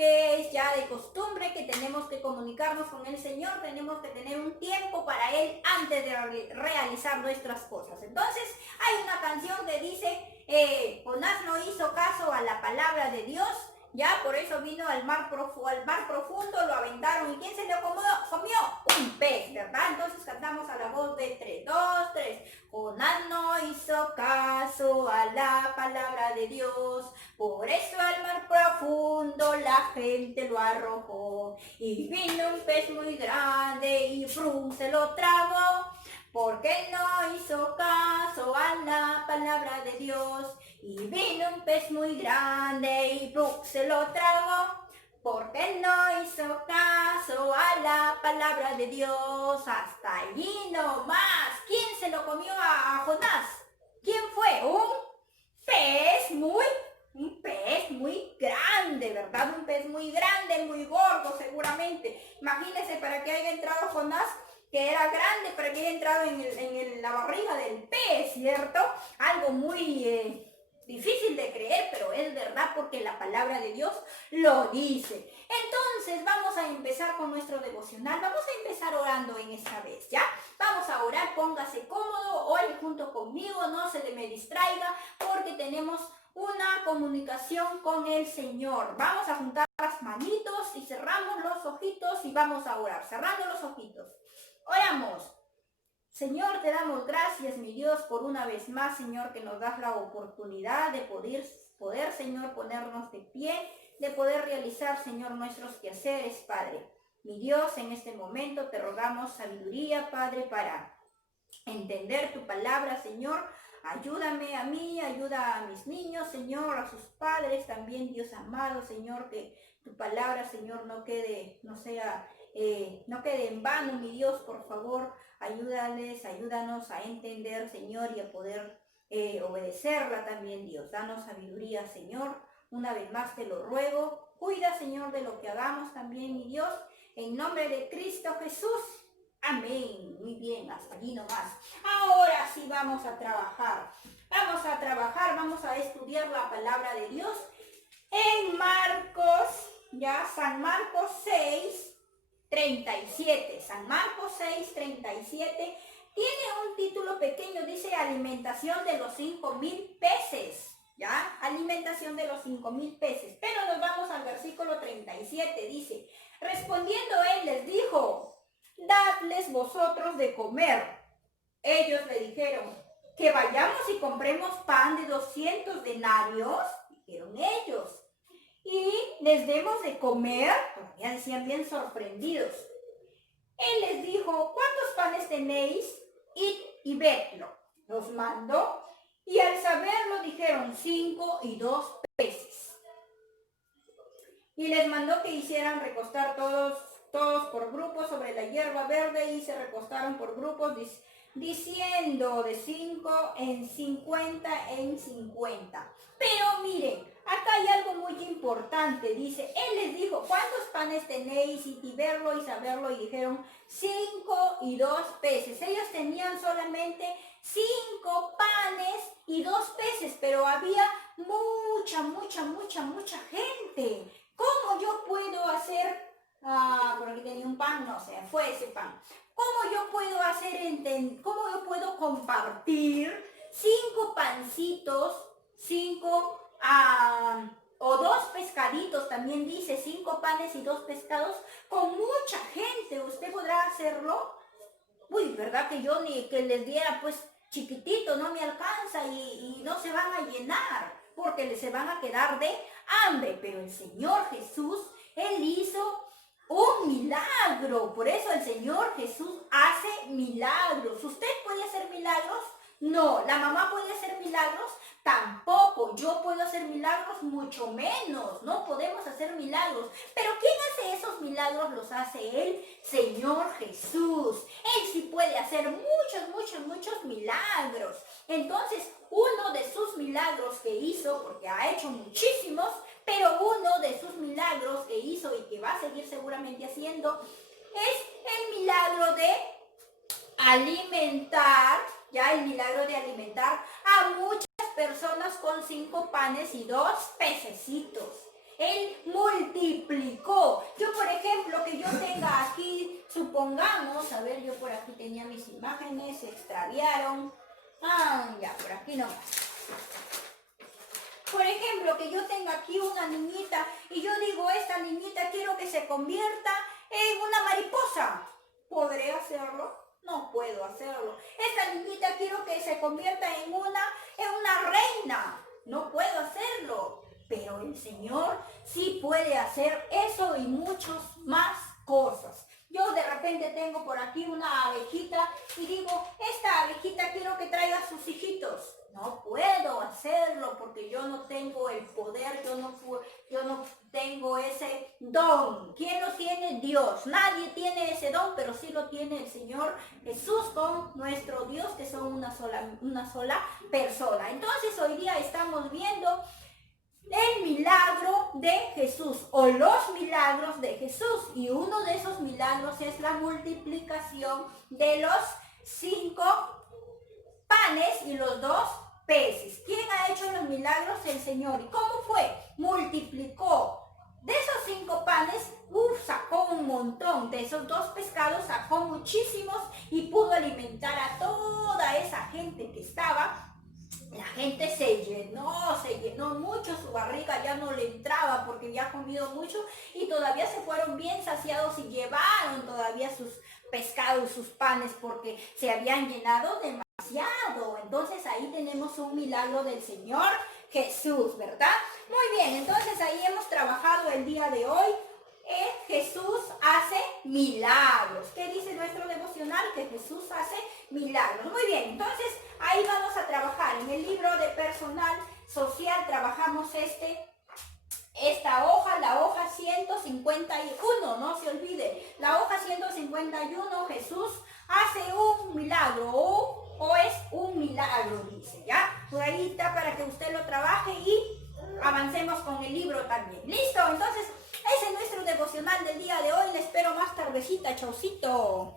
que es ya de costumbre, que tenemos que comunicarnos con el Señor, tenemos que tener un tiempo para Él antes de realizar nuestras cosas. Entonces, hay una canción que dice, Jonás no hizo caso a la palabra de Dios, ya por eso vino al mar profundo, lo aventaron. ¿Y quién se lo comió? Un pez, ¿verdad? Entonces cantamos a la voz de 3, 2, 3. Jonás no hizo caso a la palabra de Dios, por eso al mar profundo la gente lo arrojó. Y vino un pez muy grande y ¡frum! Se lo tragó, porque no hizo caso a la palabra de Dios. Y vino un pez muy grande y ¡pum! Se lo tragó, porque no hizo caso a la palabra de Dios. Hasta allí no más. ¿Quién se lo comió a Jonás? ¿Quién fue? Un pez muy grande, ¿verdad? Un pez muy grande, muy gordo seguramente. Imagínense, para que haya entrado Jonás, que era grande, para que haya entrado en la barriga del pez, ¿cierto? Algo muy difícil de creer, pero es verdad porque la palabra de Dios lo dice. Entonces vamos a empezar con nuestro devocional. Vamos a empezar orando en esta vez, ¿ya? Vamos a orar, póngase cómodo, ore junto conmigo, no se me distraiga, porque tenemos una comunicación con el Señor. Vamos a juntar las manitos y cerramos los ojitos y vamos a orar, cerrando los ojitos. Oramos. Señor, te damos gracias, mi Dios, por una vez más, Señor, que nos das la oportunidad de poder, Señor, ponernos de pie, de poder realizar, Señor, nuestros quehaceres, Padre. Mi Dios, en este momento te rogamos sabiduría, Padre, para entender tu palabra, Señor. Ayúdame a mí, ayuda a mis niños, Señor, a sus padres también, Dios amado, Señor, que tu palabra, Señor, no quede en vano, mi Dios, por favor, ayúdanos a entender, Señor, y a poder obedecerla también, Dios. Danos sabiduría, Señor, una vez más te lo ruego. Cuida, Señor, de lo que hagamos también, mi Dios, en nombre de Cristo Jesús. Amén. Muy bien, hasta allí nomás. Ahora sí vamos a trabajar. Vamos a estudiar la palabra de Dios en Marcos, ya, San Marcos 6, 37. San Marcos 6, 37. Tiene un título pequeño, dice alimentación de los 5,000 peces. ¿Ya? Alimentación de los 5,000 peces. Pero nos vamos al versículo 37. Dice, respondiendo él les dijo, dadles vosotros de comer. Ellos le dijeron, que vayamos y compremos pan de 200 denarios, dijeron ellos, y les demos de comer. Todavía decían bien sorprendidos. Él les dijo, ¿cuántos panes tenéis? Id y vedlo. Los mandó, y al saberlo dijeron 5 y 2 peces. Y les mandó que hicieran recostar todos por grupos sobre la hierba verde, y se recostaron por grupos, diciendo de 5 en 50 en 50. Pero miren, acá hay algo muy importante. Dice, él les dijo, ¿cuántos panes tenéis? Y verlo y saberlo, y dijeron 5 y 2 peces. Ellos tenían solamente 5 panes y 2 peces, pero había mucha gente. ¿Cómo yo puedo hacer? Por aquí tenía un pan, no se fue ese pan. ¿Cómo yo puedo compartir 5 pancitos, 5 o 2 pescaditos? También dice 5 panes y 2 pescados con mucha gente. ¿Usted podrá hacerlo? Uy, ¿verdad que yo ni que les diera pues chiquitito no me alcanza, y no se van a llenar, porque se van a quedar de hambre? Pero el Señor Jesús, Él hizo un milagro. Por eso el Señor Jesús hace milagros. ¿Usted puede hacer milagros? No. ¿La mamá puede hacer milagros? Tampoco. ¿Yo puedo hacer milagros? Mucho menos. No podemos hacer milagros. Pero ¿quién hace esos milagros? Los hace el Señor Jesús. Él sí puede hacer muchos milagros. Entonces, uno de sus milagros que hizo, porque ha hecho muchísimos, pero uno de sus milagros que hizo y que va a seguir seguramente haciendo, es el milagro de alimentar, a muchas personas con 5 panes y 2 pececitos. Él multiplicó. Yo, por ejemplo, que yo tenga aquí, supongamos, a ver, yo por aquí tenía mis imágenes, se extraviaron. Ya, por aquí nomás. Por ejemplo, que yo tenga aquí una niñita y yo digo, esta niñita quiero que se convierta en una mariposa. ¿Podré hacerlo? No puedo hacerlo. Esta niñita quiero que se convierta en una reina. No puedo hacerlo. Pero el Señor sí puede hacer eso y muchas más cosas. Yo de repente tengo por aquí una abejita y digo, esta abejita quiero que traiga a sus hijitos. No puedo hacerlo porque yo no tengo el poder, yo no tengo ese don. ¿Quién lo tiene? Dios. Nadie tiene ese don, pero sí lo tiene el Señor Jesús con nuestro Dios, que son una sola persona. Entonces hoy día estamos viendo el milagro de Jesús o los milagros de Jesús, y uno de esos milagros es la multiplicación de los 5 panes y los 2 peces. ¿Quién ha hecho los milagros? El Señor. ¿Y cómo fue? Multiplicó. De esos 5 panes, sacó un montón. De esos 2 pescados sacó muchísimos y pudo alimentar a toda esa gente que estaba. La gente se llenó mucho, su barriga ya no le entraba porque había comido mucho y todavía se fueron bien saciados y llevaron todavía sus pescados, sus panes, porque se habían llenado demasiado. Entonces ahí tenemos un milagro del Señor Jesús, ¿verdad? Muy bien, entonces ahí hemos trabajado el día de hoy. Jesús hace milagros. ¿Qué dice nuestro devocional? Que Jesús hace milagros. Muy bien, entonces ahí vamos a trabajar. En el libro de personal social trabajamos esta hoja, la hoja 151, no se olvide. La hoja 151, Jesús hace un milagro o es un milagro, dice, ¿ya? Por ahí está para que usted lo trabaje y avancemos con el libro también. ¿Listo? Entonces, ese es nuestro devocional del día de hoy. Le espero más tardecita. Chaucito.